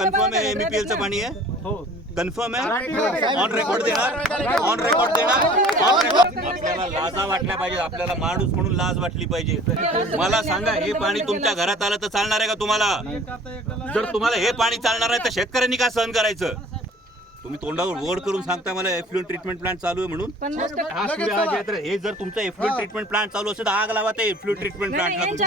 MEPL चं पाणी आहे हो? कन्फर्म आहे ऑन रेकॉर्ड देणार ऑन रेकॉर्ड देणार ऑन रेकॉर्ड आपल्याला लाजा वाटल्या पाहिजे. आपल्याला माणूस म्हणून लाज वाटली पाहिजे. मला सांगा हे पाणी तुमच्या घरात आलं तर चालणार आहे का तुम्हाला? जर तुम्हाला हे पाणी चालणार आहे तर शेतकऱ्यांनी का सहन करायचं? तुम्ही तोंडावर गोड करून सांगता मला एफ्लुएंट ट्रीटमेंट प्लांट चालू आहे म्हणून? हा हे जर तुमचं एफ्लुएंट ट्रीटमेंट प्लांट चालू असेल तर आग लावा ते एफ्लुएंट ट्रीटमेंट प्लांटला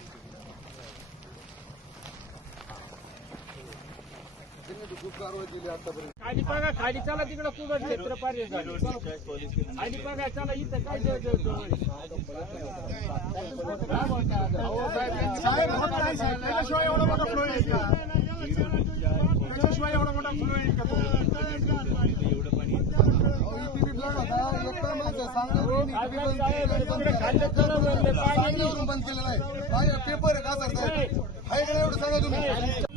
स्पॉटवर खूप कारवाई केली आतापर्यंत खाली बघा खाली चला तिकडं कुठं क्षेत्र पाहिजे खाली बघा चला इथं काय त्याच्याशिवाय एवढा मोठा फ्लो येईल का त्याच्याशिवाय एवढा मोठा फ्लो येईल का बंद केलेलं आहे. पेपर आहे का सर साहेब आहे का नाही एवढं सांगा तुम्ही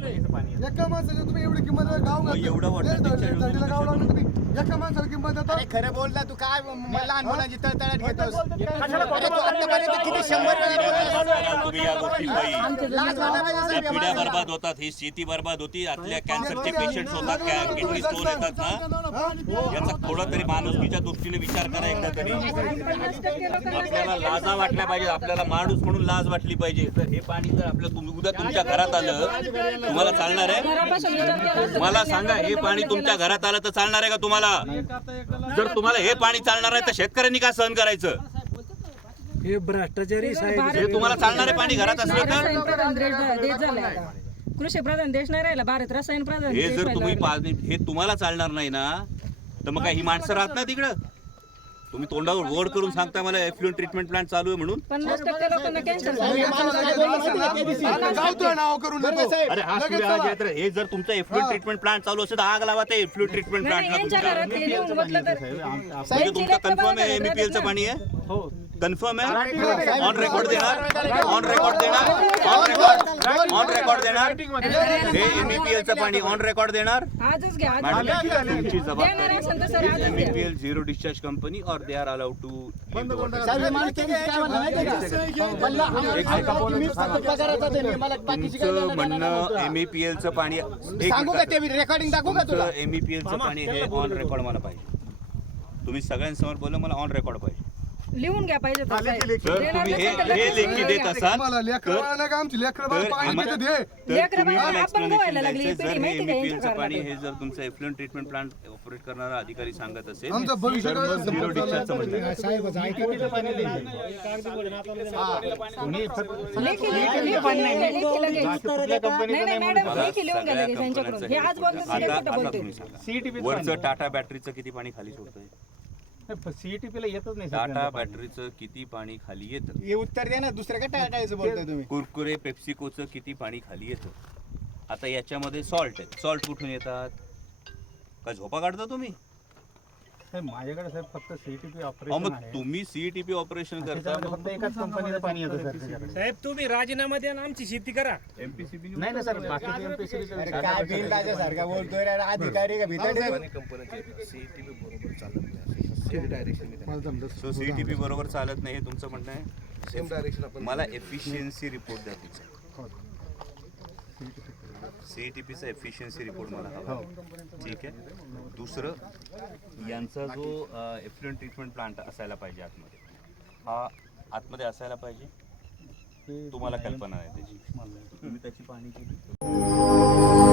एका माणसाची तुम्ही एवढी किंमत गाव घालता. एवढं वाटतं गाव लावलं तुम्ही एका माणसाला किंमत देता? अरे खरं बोलला तू काय म- लहान मुलांची तळतळाट घेतोस. अरे तू आतापर्यंत किती शंभर वेळा बोललास. तुम्ही या गोष्टी पायी लाज वाटायला पाहिजे त्या साहेब या पिढ्या माणसाला. बर्बाद होतात ही शेती बर्बाद होती. आतल्या कॅन्सरचे पेशंट होतात किडनी स्टोन येतात ना? याचा थोडा तरी माणुसकीच्या दृष्टीने विचार करा एकदा तरी. आपल्याला लाजा वाटल्या पाहिजे आपल्याला माणूस म्हणून लाज वाटली पाहिजे. तर हे पाणी जर आपल्या तुम्ही उद्या तुमच्या घरात आलं तुम्हाला चालणार आहे? मला सांगा हे पाणी तुमच्या घरात आलं तर चालणार आहे का? तुम्हाला जर तुम्हाला हे पाणी चालणार आहे तर शेतकऱ्यांनी का सहन करायचं? हे भ्रष्टाचारी साहेब हे तुम्हाला चालणारे पाणी घरात असलं तर. कृषी प्रधान देश नाही राहिला भारत रसायन प्रधान हे जर तुम्ही हे तुम्हाला चालणार नाही ना तर मग काय ही माणसं राहत ना तिकडं? तुम्ही तोंडावर गोड करून सांगता मला एफ्लुएंट ट्रीटमेंट प्लांट चालू आहे म्हणून. पन्नास टक्के लोकांना कॅन्सर अरे हा यात्रा हे जर तुमचं एफ्लुएंट ट्रीटमेंट प्लांट चालू असेल तर आग लावा ते एफ्लुएंट ट्रीटमेंट म्हणजे तुमचं कन्फर्म आहे एमईपीएल चं पाणी आहे? हो. कन्फर्म आहे ऑन रेकॉर्ड देणार ऑन रेकॉर्ड देणार ऑन रेकॉर्ड ऑन रेकॉर्ड देणार हे एमईपीएल चं पाणी ऑन रेकॉर्ड देणार मॅडम. तुमची घ्या एमईपीएल झिरो डिस्चार्ज कंपनी और दे आर अलाउड टू हे तुमचं म्हणणं नव्हतं. एमईपीएल चं पाणी एक सांगू का ते? मिनिट. रेकॉर्डिंग दाखवू का तुला? तुमचं एमईपीएल चं पाणी हे ऑन रेकॉर्ड मला पाहिजे. तुम्ही सगळ्यांसमोर बोललं मला ऑन रेकॉर्ड पाहिजे. लिहून घ्या पाहिजे तर साहेब. जर देणार तुम्ही हे नसेल तर हे लगेच लेखी लिहून देत घ्या. असाल मला लेकरं तर बाळाला का आमची? लेकरं बाळ तर पाणी आम्हा- पिते दे. तर लेकरं तुम्ही बाळा मला आपण explanation गोवायला लागली, द्यायचं, पिढी जर हे माहिती का एमईपीएल यांच्या चं पाणी घरात? हे जर तुमचं एफ्लुएंट ट्रीटमेंट प्लांट ऑपरेट करणारा अधिकारी सांगत असेल आमचं भविष्य तर मग झिरो डिस्चार्जचं म्हणणं आहे. लेखी लेखी लेखी लेखी लेखी लगेच. नाही नाही मॅडम. मला लेखी लिहून घ्या सगळ्या लगेच यांच्याकडून. कंपन्यांचं हे आज बोलतो आता- ते खोटं आता बोलतोय तुम्ही सांगा. वरचं टाटा बॅटरीचं किती पाणी खाली सोडतंय? सीईटीपीला येतच नाही टाटा बॅटरीचं किती पाणी खाली येतं? हे उत्तर द्या ना दुसऱ्या काय टाळायचं बोलताय तुम्ही? कुरकुरे पेप्सिकोचं किती पाणी खाली येतं? आता याच्यामध्ये सॉल्ट आहे. सॉल्ट कुठून येतात? का झोपा काढता तुम्ही? साहेब माझ्याकडे साहेब फक्त सीईटीपी अहो, ऑपरेशन मग आहे. तुम्ही सीईटीपी ऑपरेशन करता? त्याच्यामध्ये फक्त एकाच कंपनीचं पाणी येतं सर त्याच्याकडे. साहेब तुम्ही राजीनामा द्या आणि आमची शेती करा. एमपीसीबी नाही ना सर बाकीचे एमपीसी अरे काय बिल राजासारखा बोलतोय रे, अधिकारी का भीतर सो सीईटीपी बरोबर चालत नाही हे तुमचं म्हणणं आहे? सेम डायरेक्शन आपण मला एफिशियन्सी रिपोर्ट द्या तुमचा. सीईटीपीचा एफिशियन्सी रिपोर्ट मला हवा. ठीक आहे? दुसरं यांचा जो एफ्लुएंट ट्रीटमेंट प्लांट असायला पाहिजे आतमध्ये. हा आतमध्ये असायला पाहिजे? तुम्हाला कल्पना आहे त्याची. तुम्ही त्याची पाहणी केली?